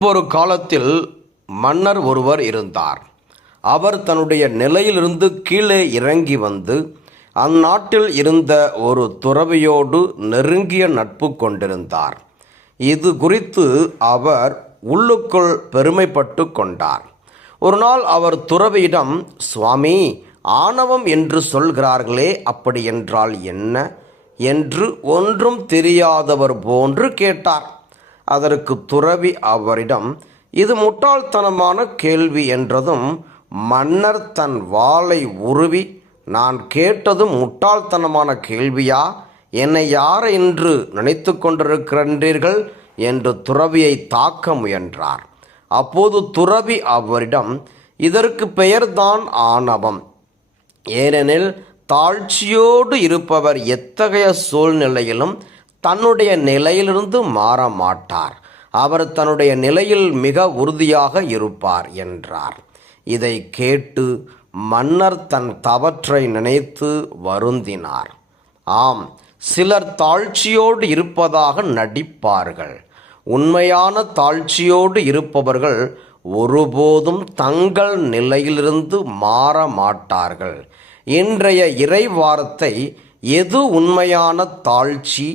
ஒரு காலத்தில் மன்னர் ஒருவர் இருந்தார். அவர் தன்னுடைய நிலையிலிருந்து கீழே இறங்கி வந்து அந்நாட்டில் இருந்த ஒரு துறவியோடு நெருங்கிய நட்பு கொண்டிருந்தார். இது குறித்து அவர் உள்ளுக்குள் பெருமைப்பட்டு கொண்டார். ஒரு நாள் அவர் துறவியிடம், சுவாமி, ஆணவம் என்று சொல்கிறார்களே, அப்படி என்றால் என்ன என்று ஒன்றும் தெரியாதவர் போன்று கேட்டார். அதற்கு துறவி அவரிடம், இது முட்டாள்தனமான கேள்வி என்றதும் மன்னர் தன் வாளை உருவி, நான் கேட்டது முட்டாள்தனமான கேள்வியா? என்னை யார் என்று நினைத்து கொண்டிருக்கின்றீர்கள் என்று துறவியை தாக்க முயன்றார். அப்போது துறவி அவரிடம், இதற்கு பெயர்தான் ஆணவம். ஏனெனில் தாழ்ச்சியோடு இருப்பவர் எத்தகைய சூழ்நிலையிலும் தன்னுடைய நிலையிலிருந்து மாற மாட்டார். அவர் தன்னுடைய நிலையில் மிக உறுதியாக இருப்பார் என்றார். இதை கேட்டு மன்னர் தன் தவற்றை நினைத்து வருந்தினார். ஆம், சிலர் தாழ்ச்சியோடு இருப்பதாக நடிப்பார்கள். உண்மையான தாழ்ச்சியோடு இருப்பவர்கள் ஒருபோதும் தங்கள் நிலையிலிருந்து மாற மாட்டார்கள். இன்றைய இறைவார்த்தை எது உண்மையான தாழ்ச்சி,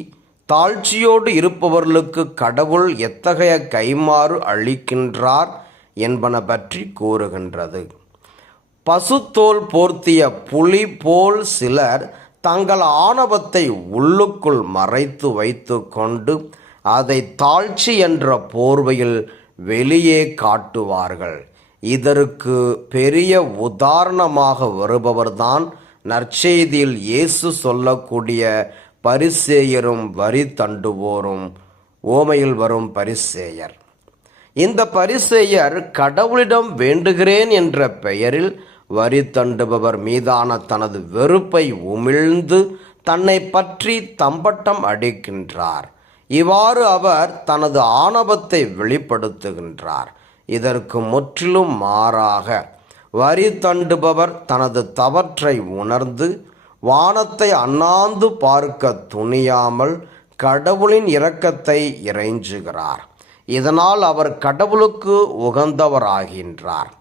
தாழ்ச்சியோடு இருப்பவர்களுக்கு கடவுள் எத்தகைய கைமாறு அளிக்கின்றார் என்பன பற்றி கூறுகின்றது. பசுத்தோல் போர்த்திய புலி போல் சிலர் தங்கள் ஆணவத்தை உள்ளுக்குள் மறைத்து வைத்து கொண்டு அதை தாழ்ச்சி என்ற போர்வையில் வெளியே காட்டுவார்கள். இதற்கு பெரிய உதாரணமாக வருபவர்தான் நற்செய்தியில் இயேசு சொல்லக்கூடிய பரிசேயரும் வரி தண்டுவோரும் ஓமையில் வரும் பரிசேயர். இந்த பரிசேயர் கடவுளிடம் வேண்டுகிறேன் என்ற பெயரில் வரி தண்டுபவர் மீதான தனது வெறுப்பை உமிழ்ந்து தன்னை பற்றி தம்பட்டம் அடிக்கின்றார். இவ்வாறு அவர் தனது ஆணவத்தை வெளிப்படுத்துகின்றார். இதற்கு முற்றிலும் மாறாக வரி தண்டுபவர் தனது தவற்றை உணர்ந்து வானத்தை அண்ணாந்து பார்க்க துணியாமல் கடவுளின் இரக்கத்தை இறைஞ்சுகிறார். இதனால் அவர் கடவுளுக்கு உகந்தவராகின்றார்.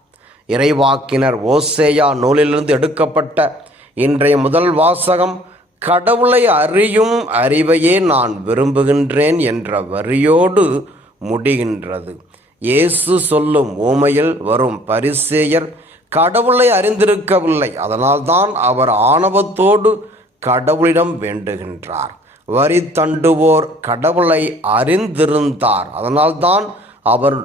இறைவாக்கினர் ஓசேயா நூலிலிருந்து எடுக்கப்பட்ட இன்றைய முதல் வாசகம் கடவுளை அறியும் அறிவையே நான் விரும்புகின்றேன் என்ற வரியோடு முடிகின்றது. இயேசு சொல்லும் ஓமையில் வரும் பரிசேயர் கடவுளை அறிந்திருக்கவில்லை. அதனால்தான் அவர் ஆணவத்தோடு கடவுளிடம் வேண்டுகின்றார். வரி தண்டுவோர் கடவுளை அறிந்திருந்தார். அதனால்தான் அவர்